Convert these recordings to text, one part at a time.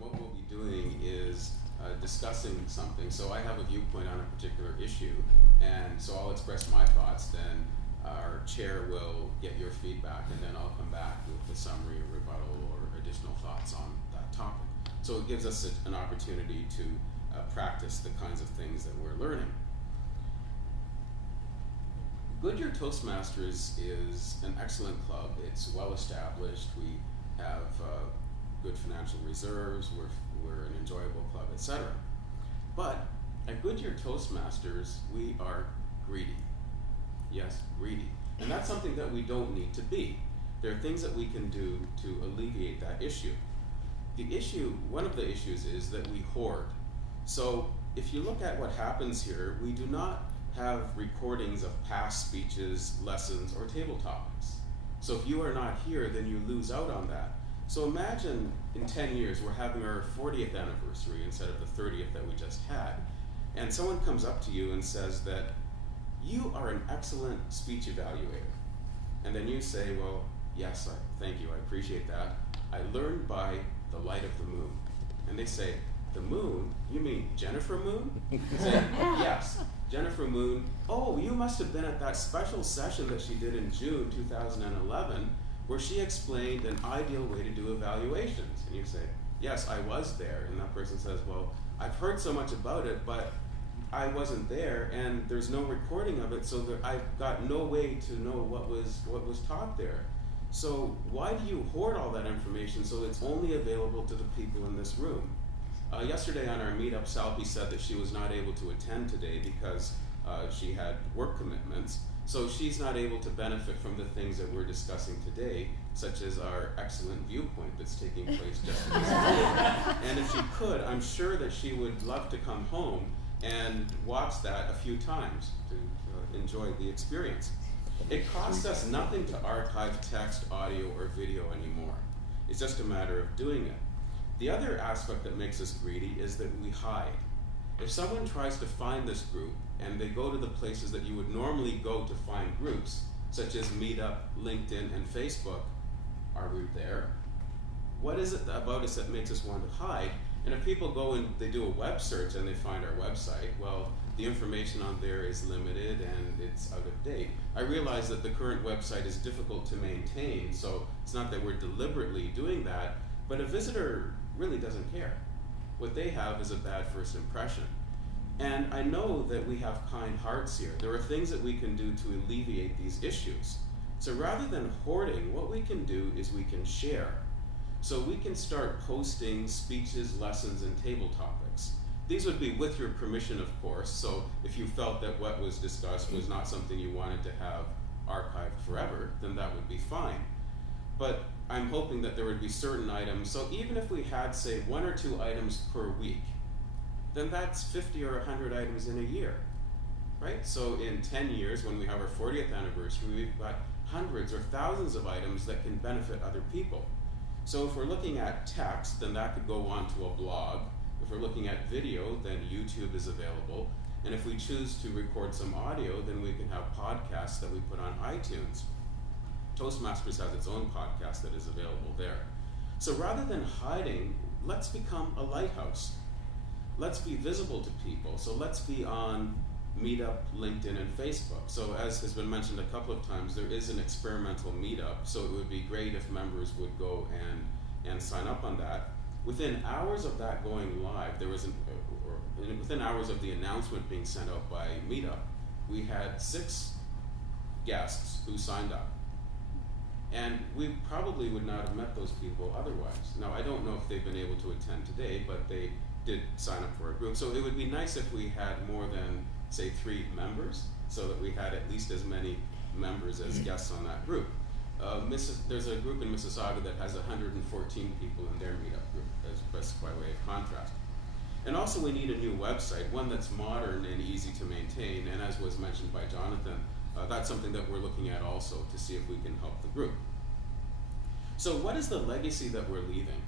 What we'll be doing is discussing something. So I have a viewpoint on a particular issue, and so I'll express my thoughts, then our chair will get your feedback, and then I'll come back with a summary or rebuttal or additional thoughts on that topic. So it gives us an opportunity to practice the kinds of things that we're learning. Goodyear Toastmasters is an excellent club. It's well established. We have good financial reserves, we're an enjoyable club, etc. But at Goodyear Toastmasters, we are greedy. Yes, greedy. And that's something that we don't need to be. There are things that we can do to alleviate that issue. One of the issues is that we hoard. So if you look at what happens here, we do not have recordings of past speeches, lessons, or table topics. So if you are not here, then you lose out on that. So imagine in 10 years we're having our 40th anniversary instead of the 30th that we just had, and someone comes up to you and says that you are an excellent speech evaluator. And then you say, well, yes, thank you, I appreciate that. I learned by the light of the moon. And they say, the moon? You mean Jennifer Moon? You say, yes, Jennifer Moon. Oh, you must have been at that special session that she did in June 2011 where she explained an ideal way to do evaluations. And you say, yes, I was there. And that person says, well, I've heard so much about it, but I wasn't there, and there's no recording of it, so that I've got no way to know what was taught there. So why do you hoard all that information so it's only available to the people in this room? Yesterday on our meetup, Salpi said that she was not able to attend today because she had work commitments. So she's not able to benefit from the things that we're discussing today, such as our excellent viewpoint that's taking place just in this room. And if she could, I'm sure that she would love to come home and watch that a few times to enjoy the experience. It costs us nothing to archive text, audio, or video anymore. It's just a matter of doing it. The other aspect that makes us greedy is that we hide. If someone tries to find this group, and they go to the places that you would normally go to find groups, such as Meetup, LinkedIn, and Facebook, are we there? What is it about us that makes us want to hide? And if people go and they do a web search and they find our website, well, the information on there is limited and it's out of date. I realize that the current website is difficult to maintain, so it's not that we're deliberately doing that, but a visitor really doesn't care. What they have is a bad first impression. And I know that we have kind hearts here. There are things that we can do to alleviate these issues. So rather than hoarding, what we can do is we can share. So we can start posting speeches, lessons, and table topics. These would be with your permission, of course. So if you felt that what was discussed was not something you wanted to have archived forever, then that would be fine. But I'm hoping that there would be certain items. So even if we had, say, 1 or 2 items per week, then that's 50 or 100 items in a year, right? So in 10 years, when we have our 40th anniversary, we've got hundreds or thousands of items that can benefit other people. So if we're looking at text, then that could go onto a blog. If we're looking at video, then YouTube is available. And if we choose to record some audio, then we can have podcasts that we put on iTunes. Toastmasters has its own podcast that is available there. So rather than hiding, let's become a lighthouse. Let's be visible to people. So let's be on Meetup, LinkedIn, and Facebook. So as has been mentioned a couple of times, there is an experimental meetup, so it would be great if members would go and sign up on that. Within hours of that going live, within hours of the announcement being sent out by Meetup, we had 6 guests who signed up. And we probably would not have met those people otherwise. Now, I don't know if they've been able to attend today, but they did sign up for a group. So it would be nice if we had more than, say, 3 members, so that we had at least as many members as guests on that group. There's a group in Mississauga that has 114 people in their meetup group, as best by way of contrast. And also we need a new website, one that's modern and easy to maintain, and as was mentioned by Jonathan, that's something that we're looking at also to see if we can help the group. So what is the legacy that we're leaving?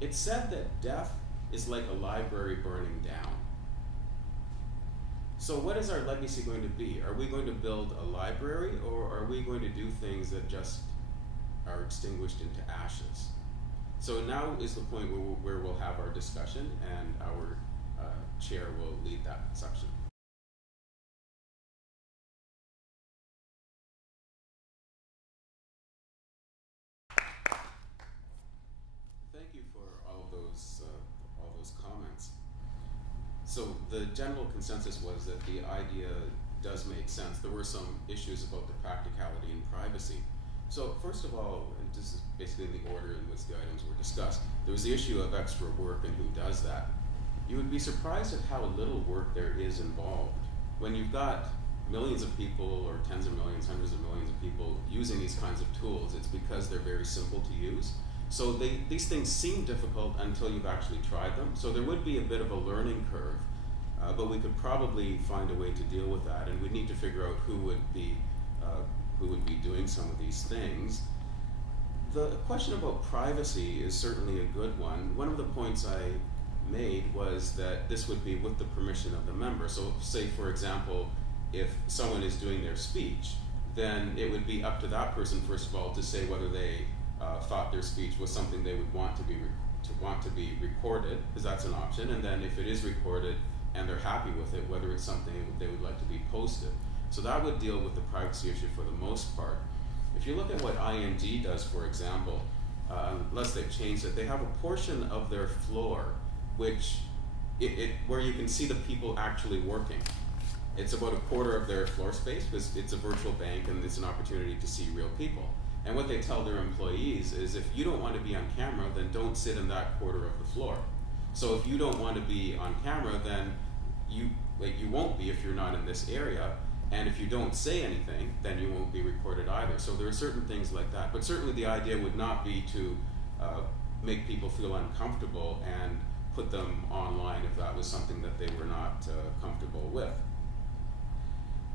It's said that death is like a library burning down. So what is our legacy going to be? Are we going to build a library, or are we going to do things that just are extinguished into ashes? So now is the point where we'll have our discussion, and our chair will lead that section. Thank you for all those comments. So the general consensus was that the idea does make sense. There were some issues about the practicality and privacy. So first of all, and this is basically the order in which the items were discussed, there was the issue of extra work and who does that. You would be surprised at how little work there is involved. When you've got millions of people, or tens of millions, hundreds of millions of people using these kinds of tools, it's because they're very simple to use. So these things seem difficult until you've actually tried them. So there would be a bit of a learning curve, but we could probably find a way to deal with that, and we'd need to figure out who would be doing some of these things. The question about privacy is certainly a good one. One of the points I made was that this would be with the permission of the member. So say, for example, if someone is doing their speech, then it would be up to that person, first of all, to say whether they thought their speech was something they would want to be recorded, because that's an option, and then if it is recorded and they're happy with it, whether it's something they would like to be posted. So that would deal with the privacy issue for the most part. If you look at what ING does, for example, unless they've changed it, they have a portion of their floor which where you can see the people actually working. It's about a quarter of their floor space because it's a virtual bank and it's an opportunity to see real people. And what they tell their employees is, if you don't want to be on camera, then don't sit in that quarter of the floor. So if you don't want to be on camera, then you won't be if you're not in this area. And if you don't say anything, then you won't be recorded either. So there are certain things like that. But certainly the idea would not be to make people feel uncomfortable and put them online if that was something that they were not comfortable with.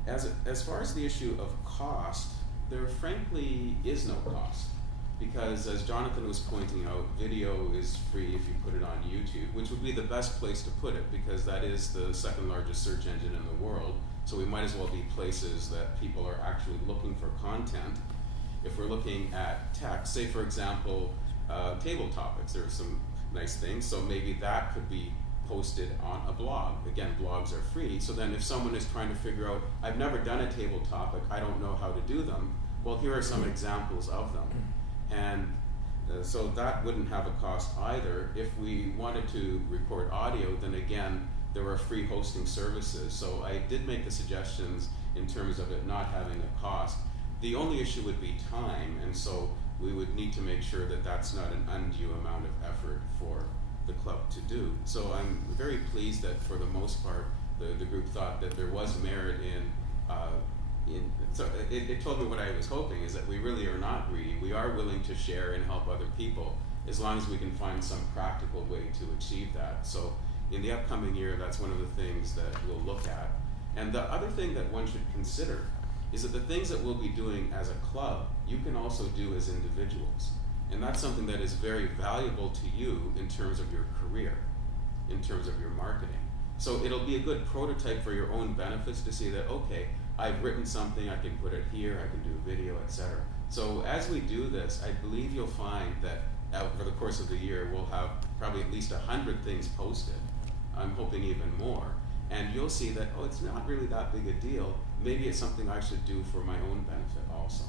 As far as the issue of cost, there frankly is no cost. Because as Jonathan was pointing out, video is free if you put it on YouTube, which would be the best place to put it because that is the second largest search engine in the world. So we might as well be places that people are actually looking for content. If we're looking at text, say for example, table topics, there are some nice things, so maybe that could be posted on a blog. Again, blogs are free, so then if someone is trying to figure out, I've never done a table topic, I don't know how to do them, well, here are some examples of them. And so that wouldn't have a cost either. If we wanted to record audio, then again, there are free hosting services. So I did make the suggestions in terms of it not having a cost. The only issue would be time, and so we would need to make sure that that's not an undue amount of effort for the club to do. So I'm very pleased that for the most part, the group thought that there was merit so it told me what I was hoping, is that we really are not greedy. We are willing to share and help other people as long as we can find some practical way to achieve that. So in the upcoming year, that's one of the things that we'll look at. And the other thing that one should consider is that the things that we'll be doing as a club, you can also do as individuals. And that's something that is very valuable to you in terms of your career, in terms of your marketing. So it'll be a good prototype for your own benefits to see that, okay, I've written something, I can put it here, I can do a video, etc. So as we do this, I believe you'll find that over the course of the year, we'll have probably at least 100 things posted. I'm hoping even more. And you'll see that, oh, it's not really that big a deal. Maybe it's something I should do for my own benefit also.